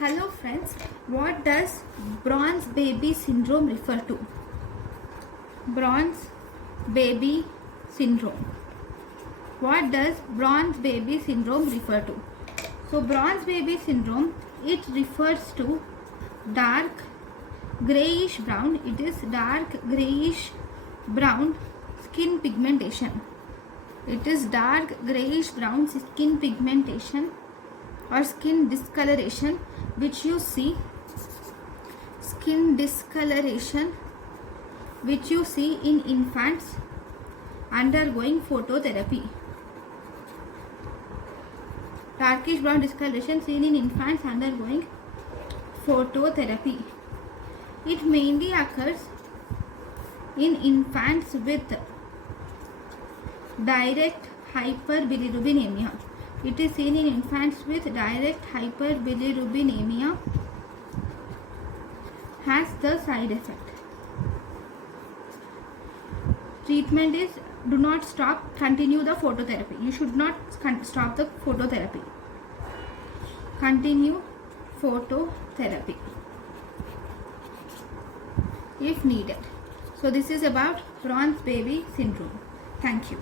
Hello friends, what does bronze baby syndrome refer to? Bronze baby syndrome. What does bronze baby syndrome refer to? So bronze baby syndrome, it refers to dark grayish brown. It is dark grayish brown skin pigmentation. It is dark grayish brown skin pigmentation or skin discoloration which you see in infants undergoing phototherapy. Darkish brown discoloration seen in infants undergoing phototherapy. It mainly occurs in infants with direct hyperbilirubinemia. It is seen in infants with direct hyperbilirubinemia has the side effect. Treatment is do not stop, continue the phototherapy. You should not stop the phototherapy. Continue phototherapy if needed. So this is about bronze baby syndrome. Thank you.